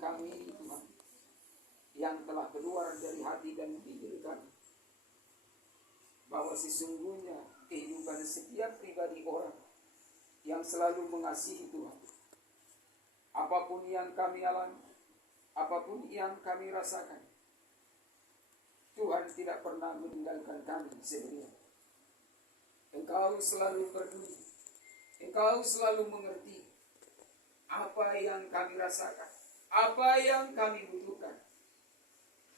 kami ini Tuhan, yang telah keluar dari hati dan bibir kami, bahwa sesungguhnya kehidupan setiap pribadi orang yang selalu mengasihi Tuhan, apapun yang kami alami, apapun yang kami rasakan, Tuhan tidak pernah meninggalkan kami sendirian. Engkau selalu peduli, Engkau selalu mengerti apa yang kami rasakan, apa yang kami butuhkan.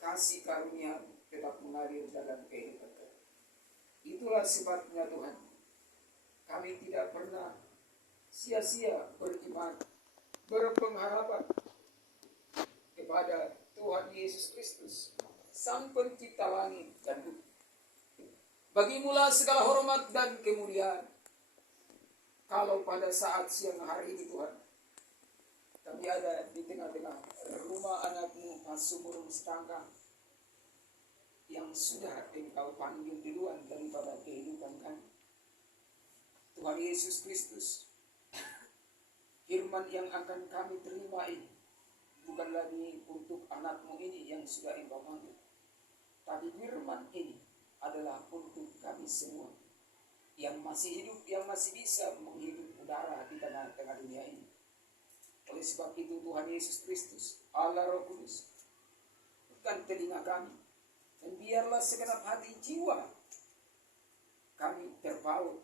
Kasih karunia tetap mengalir dalam kehidupan kami. Itulah sebabnya Tuhan, kami tidak pernah sia-sia beriman, berpengharapan kepada Tuhan Yesus Kristus, Sang Pencipta langit dan bumi. Bagimulah segala hormat dan kemuliaan. Kalau pada saat siang hari ini Tuhan, kami ada di tengah-tengah rumah anak-Mu Pasumur Mustangka yang sudah Engkau panggil duluan daripada kehidupan kami. Tuhan Yesus Kristus, firman yang akan kami terima ini bukan lagi untuk anak-Mu ini yang sudah Engkau panggil, tapi firman ini adalah untuk kami semua yang masih hidup, yang masih bisa menghirup udara di tengah-tengah dunia ini. Oleh sebab itu Tuhan Yesus Kristus, Allah Roh Kudus, bukan telinga kami, dan biarlah segenap hati jiwa kami terpaut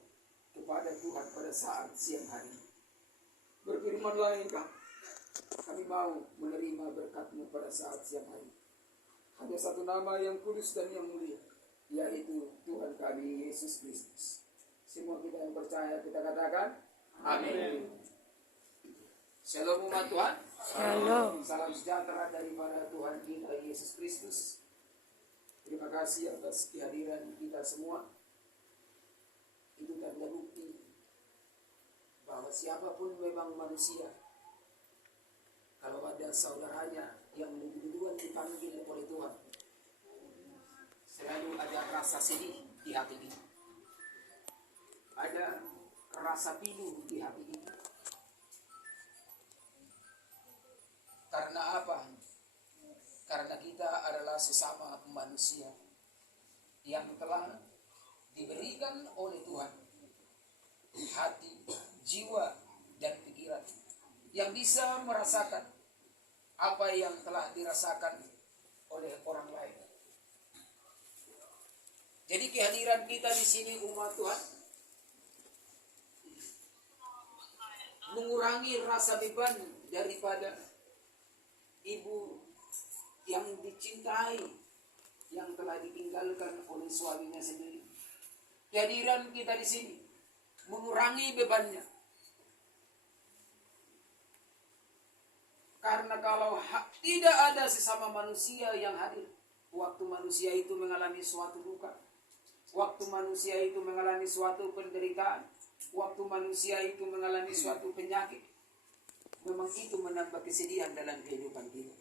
kepada Tuhan pada saat siang hari. Berfirmanlah Engkau, kami mau menerima berkat-Mu pada saat siang hari. Hanya satu nama yang kudus dan yang mulia, yaitu Tuhan kami Yesus Kristus. Semua kita yang percaya kita katakan amin. Shalom umat Tuhan. Shalom. Salam sejahtera daripada Tuhan kita Yesus Kristus. Terima kasih atas kehadiran kita semua. Itu tanda bukti bahwa siapapun memang manusia, kalau ada saudaranya yang lebih duluan dipanggil oleh Tuhan, selalu ada rasa sedih di hati ini, ada rasa pilu di hati ini. Karena apa? Karena kita adalah sesama manusia yang telah diberikan oleh Tuhan hati, jiwa, dan pikiran yang bisa merasakan apa yang telah dirasakan oleh orang lain. Jadi kehadiran kita di sini umat Tuhan mengurangi rasa beban daripada ibu yang dicintai, yang telah ditinggalkan oleh suaminya sendiri. Kehadiran kita di sini mengurangi bebannya. Karena kalau tidak ada sesama manusia yang hadir, waktu manusia itu mengalami suatu duka, waktu manusia itu mengalami suatu penderitaan, waktu manusia itu mengalami suatu penyakit, memang itu menambah kesedihan dalam kehidupan kita.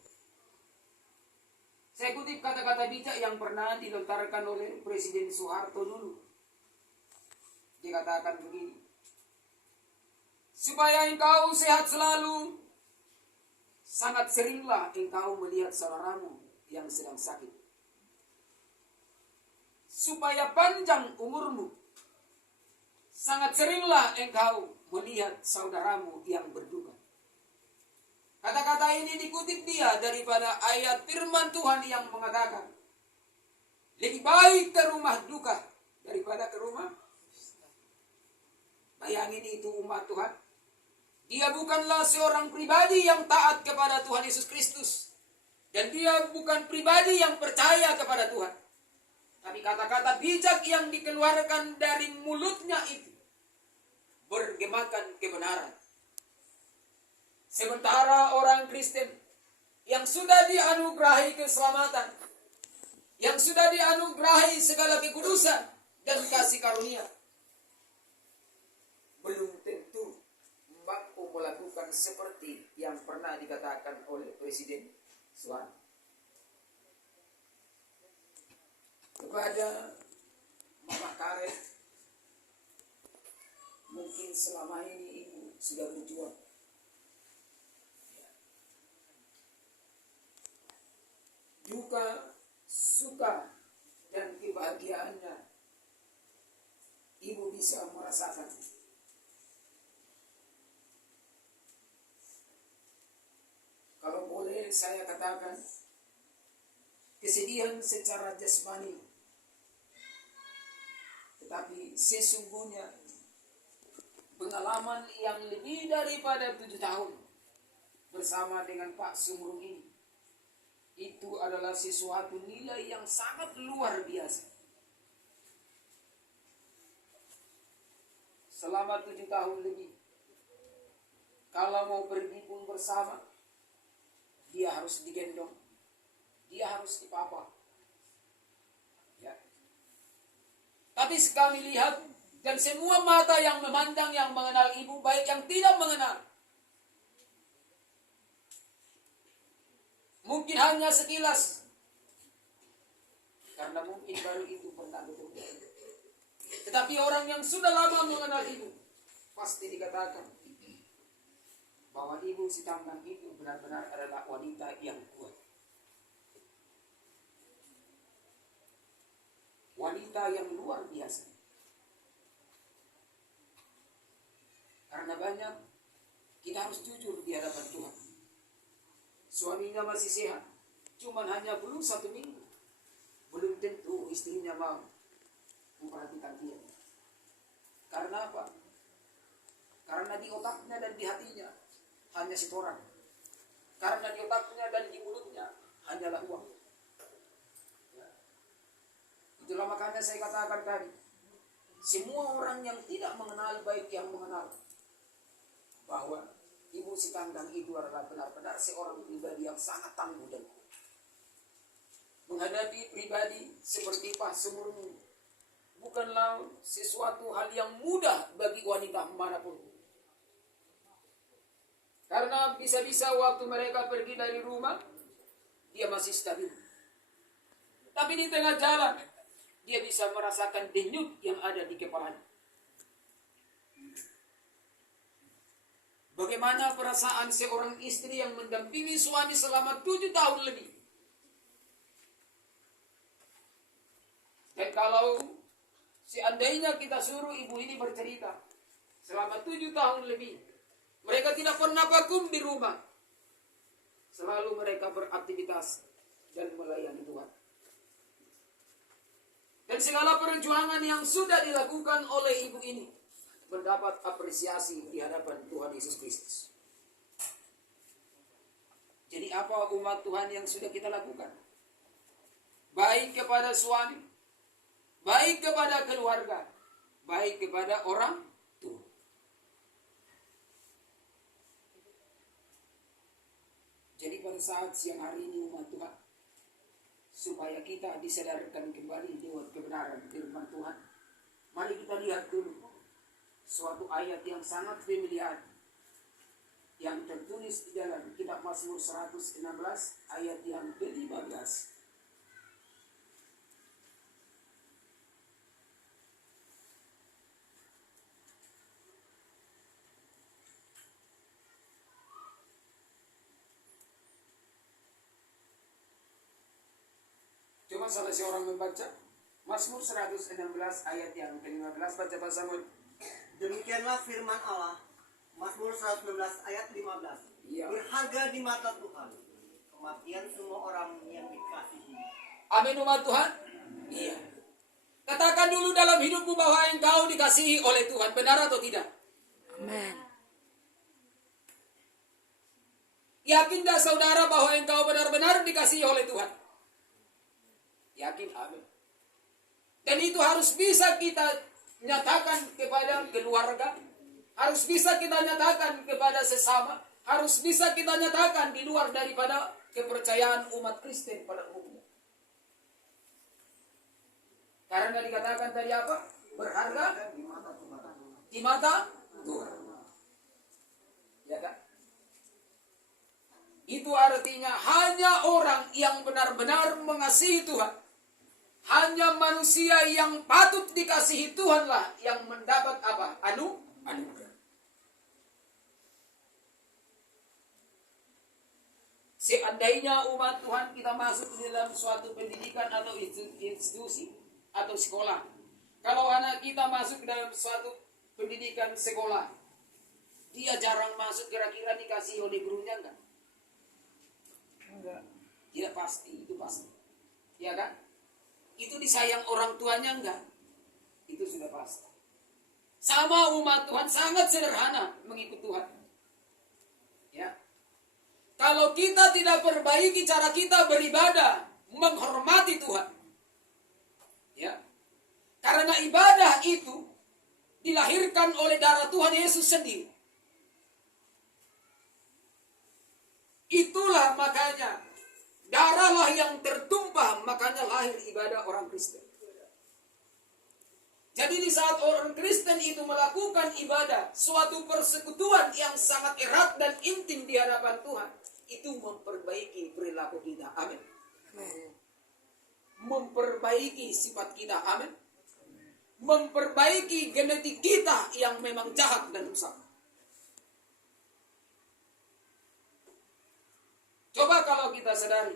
Saya kutip kata-kata bijak yang pernah dilontarkan oleh Presiden Soeharto dulu. Dikatakan begini, supaya engkau sehat selalu, sangat seringlah engkau melihat saudaramu yang sedang sakit. Supaya panjang umurmu, sangat seringlah engkau melihat saudaramu yang berduka. Kata-kata ini dikutip dia daripada ayat firman Tuhan yang mengatakan, lebih baik ke rumah duka daripada ke rumah. Bayangin itu umat Tuhan. Dia bukanlah seorang pribadi yang taat kepada Tuhan Yesus Kristus. Dan dia bukan pribadi yang percaya kepada Tuhan. Tapi kata-kata bijak yang dikeluarkan dari mulutnya itu bergemakan kebenaran. Sementara orang Kristen yang sudah dianugerahi keselamatan, yang sudah dianugerahi segala kekudusan dan kasih karunia, belum tentu mampu melakukan seperti yang pernah dikatakan oleh Presiden Soeharto. Kepada Mama Karet, mungkin selama ini ibu sudah berjuang. suka dan kebahagiaannya ibu bisa merasakan. Kalau boleh saya katakan, kesedihan secara jasmani, tetapi sesungguhnya pengalaman yang lebih daripada 7 tahun bersama dengan Pak Sumrung ini, itu adalah sesuatu nilai yang sangat luar biasa. Selama 7 tahun lebih, kalau mau pergi pun bersama, dia harus digendong, dia harus dipapa. Ya. Tapi kami lihat, dan semua mata yang memandang yang mengenal ibu, baik yang tidak mengenal, mungkin hanya sekilas, karena mungkin baru itu pernah betul. Tetapi orang yang sudah lama mengenal ibu, pasti dikatakan bahwa ibu Sitanggang itu benar-benar adalah wanita yang kuat. Wanita yang luar biasa. Karena banyak, kita harus jujur di hadapan Tuhan. Suaminya masih sehat, cuman hanya belum 1 minggu. Belum tentu istrinya mau memperhatikan dia. Karena apa? Karena di otaknya dan di hatinya hanya setoran. Karena di otaknya dan di mulutnya hanyalah uang. Ya. Itulah makanya saya katakan tadi, semua orang yang tidak mengenal baik yang mengenal bahwa Ibu Sitanggang itu adalah benar-benar seorang pribadi yang sangat tangguh dan kuat. Menghadapi pribadi seperti Pak Sumrung bukanlah sesuatu hal yang mudah bagi wanita manapun. Karena bisa-bisa waktu mereka pergi dari rumah, dia masih stabil. Tapi di tengah jalan, dia bisa merasakan denyut yang ada di kepalanya. Bagaimana perasaan seorang istri yang mendampingi suami selama 7 tahun lebih? Dan kalau seandainya kita suruh ibu ini bercerita selama 7 tahun lebih, mereka tidak pernah vakum di rumah. Selalu mereka beraktivitas dan melayani Tuhan. Dan segala perjuangan yang sudah dilakukan oleh ibu ini mendapat apresiasi di hadapan Tuhan Yesus Kristus. Jadi apa umat Tuhan yang sudah kita lakukan? Baik kepada suami, baik kepada keluarga, baik kepada orang tua. Jadi pada saat siang hari ini umat Tuhan, supaya kita disadarkan kembali dengan kebenaran firman Tuhan, mari kita lihat dulu suatu ayat yang sangat familiar yang tertulis di dalam kitab Mazmur 116 ayat yang ke-15. Coba salah seorang membaca Mazmur 116 ayat yang ke-15, baca Pak Samuel. Demikianlah firman Allah, Mazmur 116 ayat 15. Iya. Berharga di mata Tuhan kematian semua orang yang dikasihi. Amin umat Tuhan. Iya. Katakan dulu dalam hidupmu bahwa engkau dikasihi oleh Tuhan, benar atau tidak? Amin. Yakinkah saudara bahwa engkau benar-benar dikasihi oleh Tuhan? Yakin, amin. Dan itu harus bisa kita nyatakan kepada keluarga, harus bisa kita nyatakan kepada sesama, harus bisa kita nyatakan di luar daripada kepercayaan umat Kristen pada umumnya. Karena dikatakan tadi apa? Berharga di mata Tuhan. Ya kan? Itu artinya hanya orang yang benar-benar mengasihi Tuhan, hanya manusia yang patut dikasihi Tuhanlah yang mendapat apa? Anugerah. Seandainya umat Tuhan kita masuk di dalam suatu pendidikan atau institusi atau sekolah. Kalau anak kita masuk dalam suatu pendidikan sekolah, dia jarang masuk, kira-kira dikasih oleh gurunya enggak? Enggak. Tidak pasti, itu pasti. Ya kan? Itu disayang orang tuanya enggak? Itu sudah pasti. Sama umat Tuhan sangat sederhana mengikut Tuhan. Ya. Kalau kita tidak perbaiki cara kita beribadah, menghormati Tuhan. Ya. Karena ibadah itu dilahirkan oleh darah Tuhan Yesus sendiri. Itulah makanya darahlah yang tertumpah, makanya lahir ibadah orang Kristen. Jadi di saat orang Kristen itu melakukan ibadah, suatu persekutuan yang sangat erat dan intim di hadapan Tuhan, itu memperbaiki perilaku kita. Amin. Memperbaiki sifat kita. Amin. Memperbaiki genetik kita yang memang jahat dan rusak. Coba kalau kita sadari,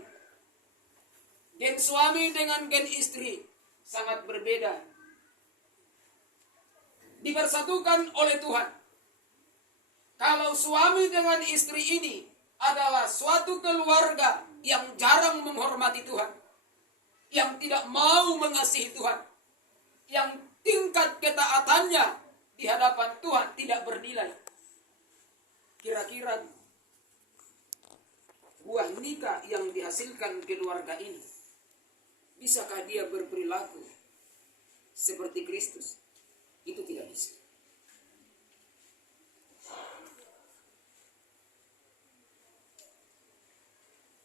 gen suami dengan gen istri sangat berbeda. Dipersatukan oleh Tuhan. Kalau suami dengan istri ini adalah suatu keluarga yang jarang menghormati Tuhan, yang tidak mau mengasihi Tuhan, yang tingkat ketaatannya di hadapan Tuhan tidak bernilai, kira-kira buah nikah yang dihasilkan keluarga ini, bisakah dia berperilaku seperti Kristus? Itu tidak bisa.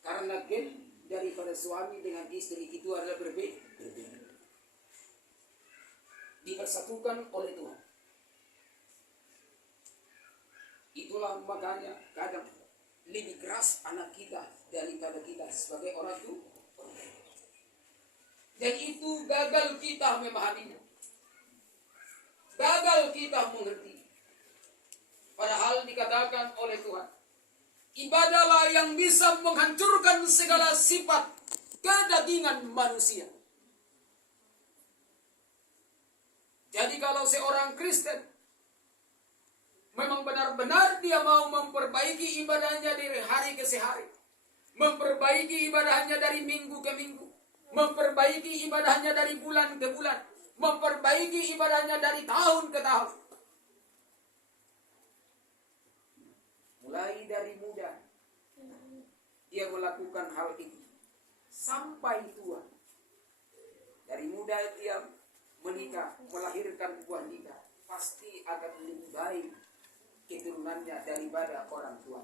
Karena gen daripada suami dengan istri itu adalah berbeda. Dipersatukan oleh Tuhan. Itulah makanya kadang lebih keras anak kita daripada kita sebagai orang tua. Dan itu gagal kita memahaminya. Gagal kita mengerti. Padahal dikatakan oleh Tuhan, ibadahlah yang bisa menghancurkan segala sifat kedagingan manusia. Jadi kalau seorang Kristen memang benar-benar dia mau memperbaiki ibadahnya dari hari ke hari, memperbaiki ibadahnya dari minggu ke minggu, memperbaiki ibadahnya dari bulan ke bulan, memperbaiki ibadahnya dari tahun ke tahun. Mulai dari muda dia melakukan hal itu sampai tua. Dari muda dia menikah, melahirkan buah nikah, pasti akan lebih baik keturunannya daripada orang tua.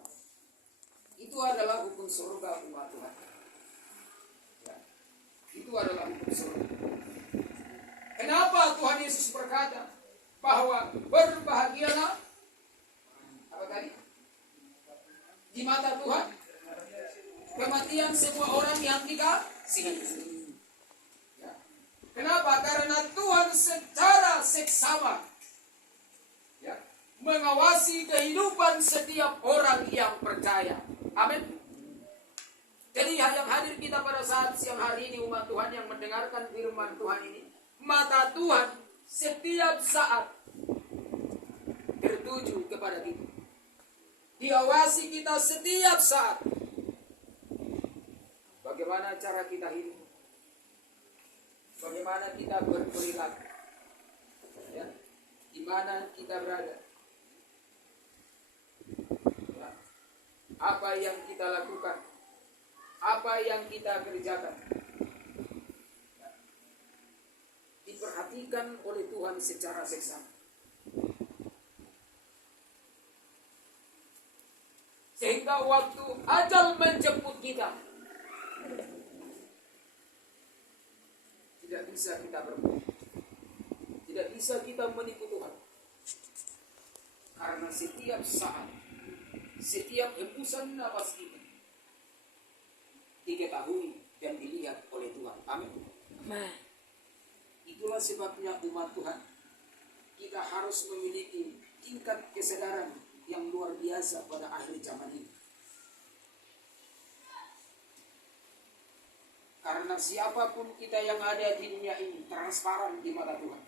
Itu adalah hukum surga umat Tuhan. Ya. Itu adalah hukum surga. Kenapa Tuhan Yesus berkata bahwa berbahagialah apa tadi? Di mata Tuhan kematian semua orang yang dikasihi. Ya. Kenapa? Karena Tuhan secara seksama ya, mengawasi kehidupan setiap orang yang percaya. Amin. Jadi yang hadir kita pada saat siang hari ini umat Tuhan yang mendengarkan firman Tuhan ini, mata Tuhan setiap saat tertuju kepada kita. Diawasi kita setiap saat. Bagaimana cara kita hidup? Bagaimana kita berperilaku? Ya, di mana kita berada? Ya. Apa yang kita lakukan? Apa yang kita kerjakan? Diperhatikan oleh Tuhan secara seksama. Sehingga waktu ajal menjemput kita, tidak bisa kita berbuat, tidak bisa kita menipu Tuhan. Karena setiap saat, setiap hembusan nafas kita diketahui dan dilihat oleh Tuhan. Amin. Itulah sebabnya umat Tuhan, kita harus memiliki tingkat kesadaran yang luar biasa pada akhir zaman ini. Karena siapapun kita yang ada di dunia ini transparan di mata Tuhan.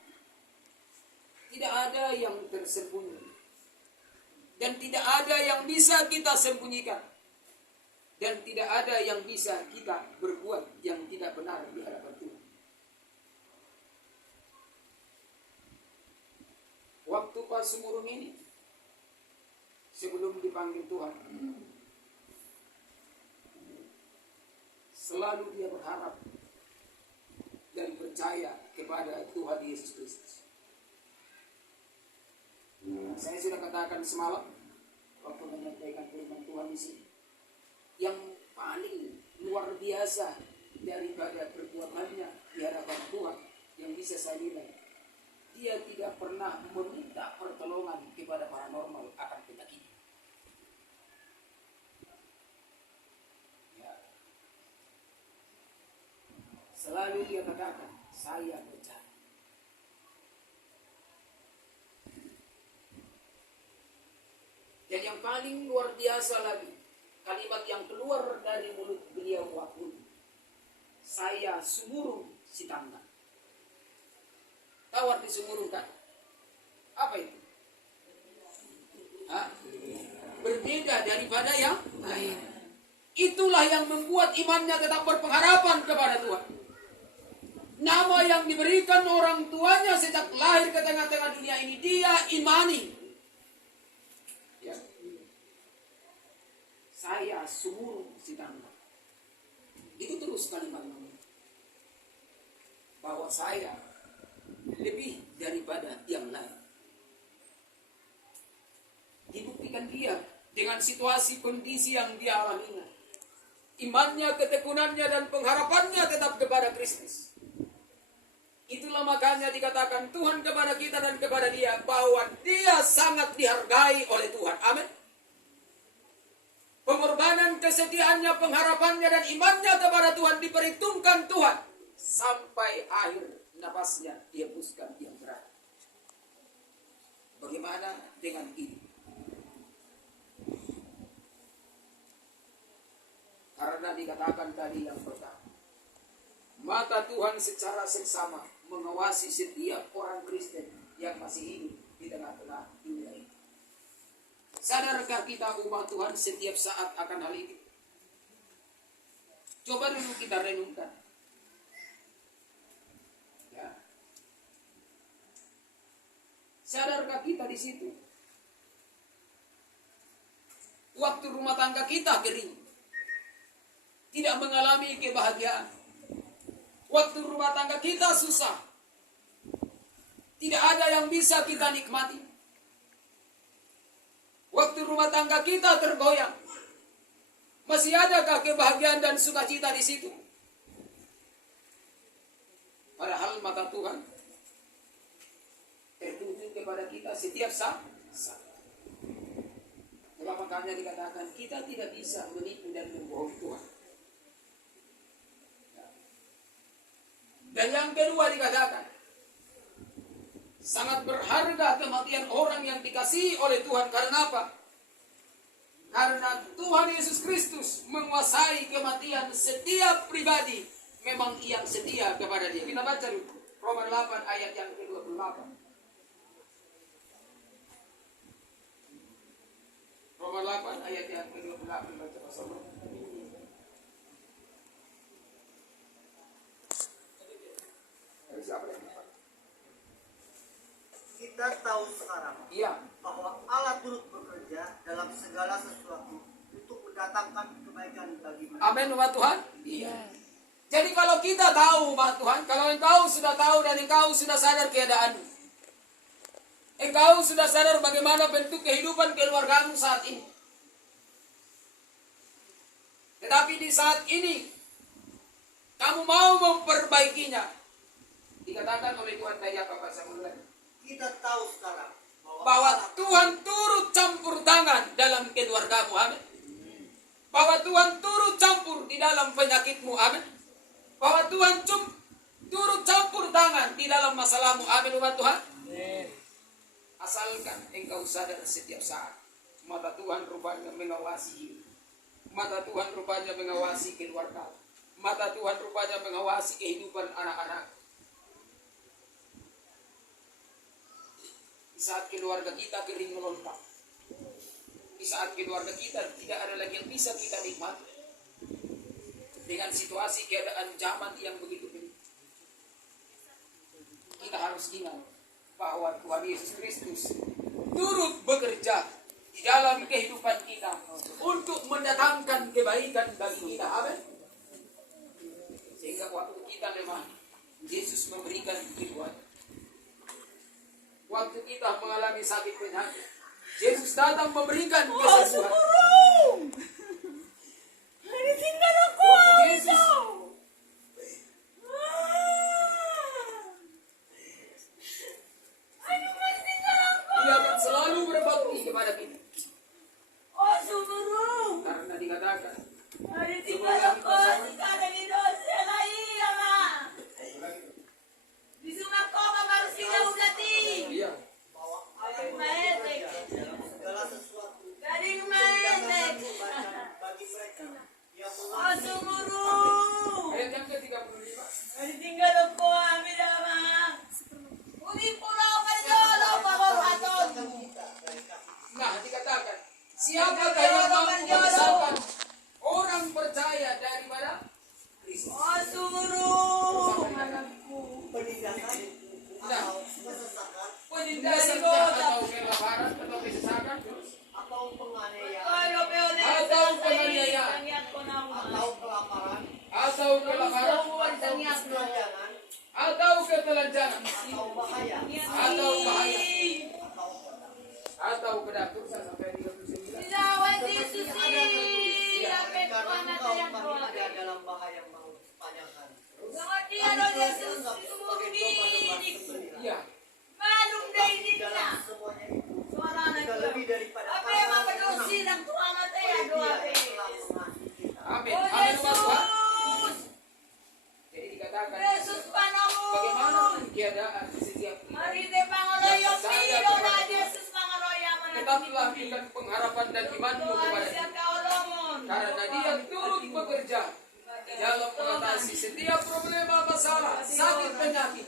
Tidak ada yang tersembunyi. Dan tidak ada yang bisa kita sembunyikan. Dan tidak ada yang bisa kita berbuat yang tidak benar di hadapan Tuhan. Waktu pas sumurun ini, sebelum dipanggil Tuhan, selalu dia berharap dan percaya kepada Tuhan Yesus Kristus. Saya sudah katakan semalam waktu menyampaikan firman Tuhan di sini, yang paling luar biasa daripada perbuatannya di hadapan Tuhan yang bisa saya nilai, dia tidak pernah meminta pertolongan kepada paranormal akan penyakit. Ya. Selalu dia katakan, saya percaya. Dan yang paling luar biasa lagi, kalimat yang keluar dari mulut beliau waktu itu, saya sumurung si tangga. Tahu arti sumurung kan? Apa itu? Hah? Berbeda daripada yang lain. Itulah yang membuat imannya tetap berpengharapan kepada Tuhan. Nama yang diberikan orang tuanya sejak lahir ke tengah-tengah dunia ini, dia imani. Ya. Saya sumurung si tangga. Itu terus kalimat namanya. Bahwa saya lebih daripada yang lain. Dibuktikan dia dengan situasi kondisi yang dia alaminya. Imannya, ketekunannya, dan pengharapannya tetap kepada Kristus. Itulah makanya dikatakan Tuhan kepada kita dan kepada dia bahwa dia sangat dihargai oleh Tuhan. Amin. Pengorbanan, kesetiaannya, pengharapannya, dan imannya kepada Tuhan diperhitungkan Tuhan sampai akhir napasnya dihembuskan yang terakhir. Bagaimana dengan ini? Karena dikatakan tadi yang pertama, mata Tuhan secara seksama mengawasi setiap orang Kristen yang masih hidup di tengah-tengah dunia ini. Sadarkah kita umat Tuhan setiap saat akan hal ini? Coba dulu kita renungkan. Ya. Sadarkah kita di situ? Waktu rumah tangga kita kering, tidak mengalami kebahagiaan. Waktu rumah tangga kita susah, tidak ada yang bisa kita nikmati. Waktu rumah tangga kita tergoyang, masih adakah kebahagiaan dan sukacita di situ? Padahal mata Tuhan tertuju kepada kita setiap saat. Makanya dikatakan kita tidak bisa menipu dan membohongi Tuhan. Dan yang kedua dikatakan, sangat berharga kematian orang yang dikasihi oleh Tuhan. Karena apa? Karena Tuhan Yesus Kristus menguasai kematian setiap pribadi. Memang yang setia kepada dia. Kita baca dulu Roma 8 ayat yang ke-28. Roma 8 ayat yang ke-28 baca bersama. Kita tahu sekarang bahwa Allah turut bekerja dalam segala sesuatu untuk mendatangkan kebaikan bagi manusia. Amin, umat Tuhan. Iya. Jadi kalau kita tahu, umat Tuhan, kalau engkau sudah tahu dan engkau sudah sadar keadaanmu, engkau sudah sadar bagaimana bentuk kehidupan keluargamu saat ini. Tetapi di saat ini kamu mau memperbaikinya. Dikatakan oleh Tuhan tadi apa Pak Samuel? Kita tahu sekarang bahwa Tuhan turut campur tangan dalam keluargamu. Amin. Bahwa Tuhan turut campur di dalam penyakitmu. Amin. Bahwa Tuhan turut campur tangan di dalam masalahmu. Amin, umat Tuhan. Asalkan engkau sadar setiap saat, mata Tuhan rupanya mengawasi hidup. Mata Tuhan rupanya mengawasi keluarga. Mata Tuhan rupanya mengawasi kehidupan anak-anak. Di saat keluarga kita kering melontak, di saat keluarga kita tidak ada lagi yang bisa kita nikmati, dengan situasi keadaan zaman yang begitu penuh, kita harus ingat bahwa Tuhan Yesus Kristus turut bekerja di dalam kehidupan kita untuk mendatangkan kebaikan bagi kita. Amin. Sehingga waktu kita lemah, Yesus memberikan kehidupan. Waktu kita mengalami sakit penyakit, Yesus datang memberikan kesembuhan. Yesus Dia akan selalu berbakti kepada kita. Karena dikatakan Iya. segala sesuatu bagi mereka yang Ayat yang ke-35. Nah, dikatakan, siapakah yang mampu memisahkan orang percaya daripada Kristus? penindasan Nah, atau kesesakan penindasan atau kelaparan atau kesesakan atau penganiayaan atau penganiayaan atau kelaparan atau kelaparan ketelanjangan atau ketelanjangan atau bahaya atau bahaya atau pedang. atau pedang. Sampai 39. Karena engkau kami ada dalam bahaya maut sepanjang hari. Iya. Di dalam semuanya itu kita lebih daripada orang-orang yang telah mengasihi kita. Amin. Amin. Tuhan. Jadi dikatakan bagaimana keadaan setiap tetaplah berikan pengharapan dan imanmu kepada Dia. Karena Dia turut bekerja di dalam mengatasi setiap problema, masalah, sakit, penyakit.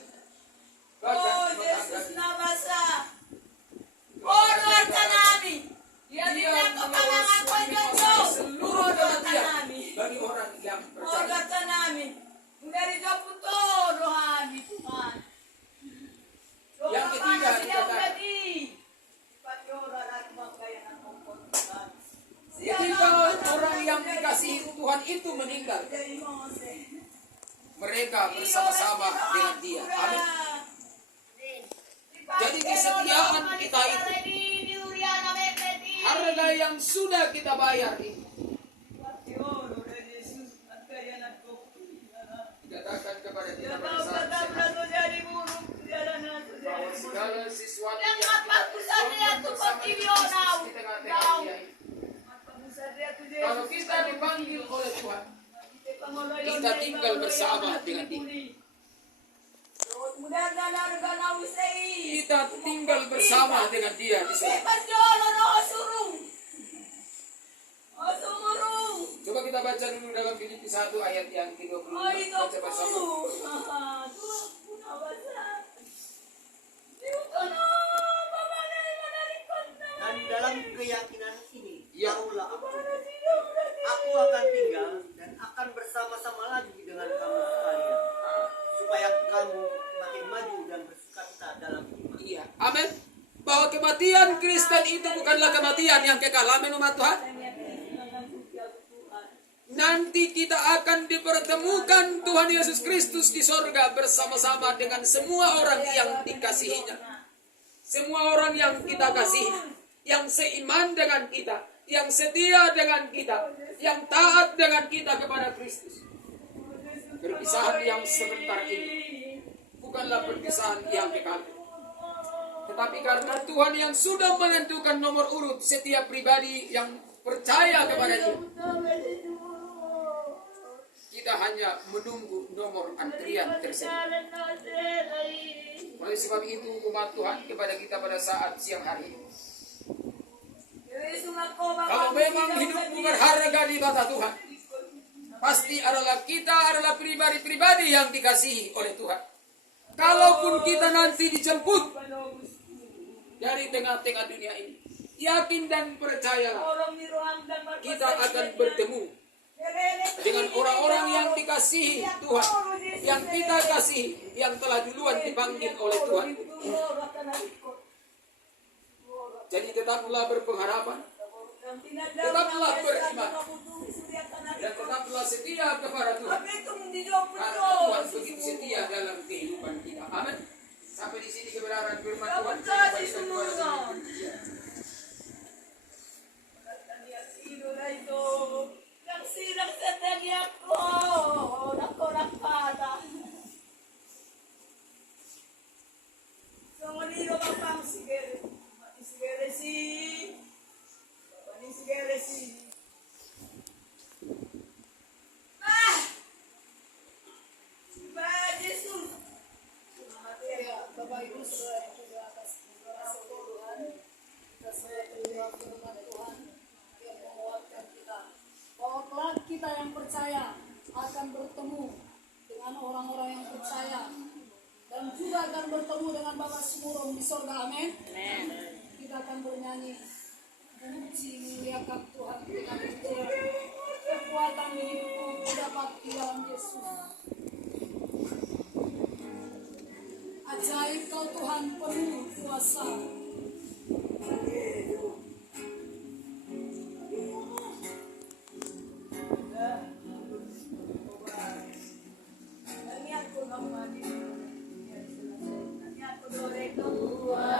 Bahkan Dia menguasai seluruh kematian bagi orang yang percaya. Yang ketiga dikatakan, ketika orang yang dikasihi Tuhan itu meninggal, mereka bersama-sama dengan Dia. Amin. Jadi kesetiaan kita itu, harga yang sudah kita bayar ini, dikatakan kepada kita pada saat bahwa segala sesuatu yang kita perjuangkan bersama dengan Kristus di tengah-tengah dunia ini, kalau kita dipanggil oleh Tuhan, kita tinggal bersama dengan Dia. Kita tinggal bersama dengan Dia di surga. Coba kita baca dulu dalam Filipi 1 ayat yang ke-25. Baca bersama. Dan dalam keyakinan ini, Ya. tahulah aku akan tinggal dan akan bersama-sama lagi dengan kamu sekalian, supaya kamu makin maju dan bersukacita dalam iman. Iya. Amin. Bahwa kematian Kristen itu bukanlah kematian yang kekal. Amin umat Tuhan. Nanti kita akan dipertemukan Tuhan Yesus Kristus di sorga bersama-sama dengan semua orang yang dikasihinya. Semua orang yang kita kasihi, yang seiman dengan kita, yang setia dengan kita, yang taat dengan kita kepada Kristus. Perpisahan yang sebentar ini bukanlah perpisahan yang kekal. Tetapi karena Tuhan yang sudah menentukan nomor urut setiap pribadi yang percaya kepada Dia, kita hanya menunggu nomor antrian tersebut. Oleh sebab itu umat Tuhan kepada kita pada saat siang hari ini, kalau memang hidupmu berharga di mata Tuhan, pasti adalah kita adalah pribadi-pribadi yang dikasihi oleh Tuhan. Kalaupun kita nanti dijemput dari tengah-tengah dunia ini, yakin dan percayalah kita akan bertemu dengan orang-orang yang dikasihi Tuhan, yang kita kasihi, yang telah duluan dipanggil oleh Tuhan. Jadi tetaplah berpengharapan, tetaplah beriman, dan tetaplah setia kepada Tuhan. Karena Tuhan begitu setia dalam kehidupan kita. Amin. Sampai di sini kebenaran firman Tuhan. Saya kembalikan kepada Tuhan. Bapak Ibu saudara yang juga atas Tuhan, kita sudah terima firman Tuhan yang menguatkan kita bahwa kelak kita yang percaya akan bertemu dengan orang-orang yang percaya dan juga akan bertemu dengan Bapa Semurung di sorga. Amin. Kita akan bernyanyi memuji memuliakan Tuhan dengan kekuatan hidupku dapat di dalam Yesus. Ajaib kau Tuhan penuh kuasa. Tuhan